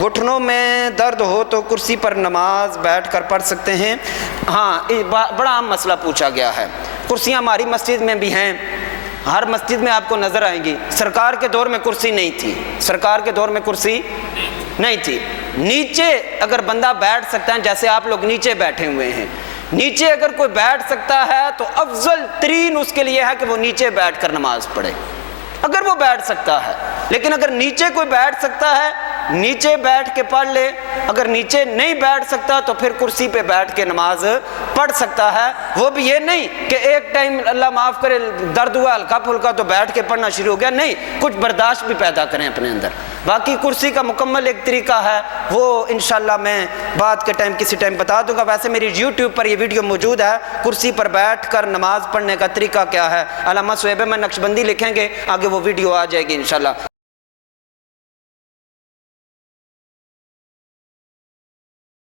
گھٹنوں میں درد ہو تو کرسی پر نماز بیٹھ کر پڑھ سکتے ہیں؟ ہاں، بڑا عام مسئلہ پوچھا گیا ہے۔ کرسیاں ہماری مسجد میں بھی ہیں، ہر مسجد میں آپ کو نظر آئیں گی۔ سرکار کے دور میں کرسی نہیں تھی، سرکار کے دور میں کرسی نہیں تھی۔ نیچے اگر بندہ بیٹھ سکتا ہے، جیسے آپ لوگ نیچے بیٹھے ہوئے ہیں، نیچے اگر کوئی بیٹھ سکتا ہے تو افضل ترین اس کے لیے ہے کہ وہ نیچے بیٹھ کر نماز پڑھے، اگر وہ بیٹھ سکتا ہے۔ لیکن اگر نیچے کوئی بیٹھ سکتا ہے، نیچے بیٹھ کے پڑھ لے، اگر نیچے نہیں بیٹھ سکتا تو پھر کرسی پہ بیٹھ کے نماز پڑھ سکتا ہے۔ وہ بھی یہ نہیں کہ ایک ٹائم اللہ معاف کرے درد ہوا ہلکا پھلکا تو بیٹھ کے پڑھنا شروع ہو گیا، نہیں، کچھ برداشت بھی پیدا کریں اپنے اندر۔ باقی کرسی کا مکمل ایک طریقہ ہے، وہ انشاءاللہ میں بعد کے ٹائم کسی ٹائم بتا دوں گا۔ ویسے میری یوٹیوب پر یہ ویڈیو موجود ہے، کرسی پر بیٹھ کر نماز پڑھنے کا طریقہ کیا ہے، علامہ صہیب احمد نقشبندی لکھیں گے، آگے وہ ویڈیو آ جائے گی انشاءاللہ۔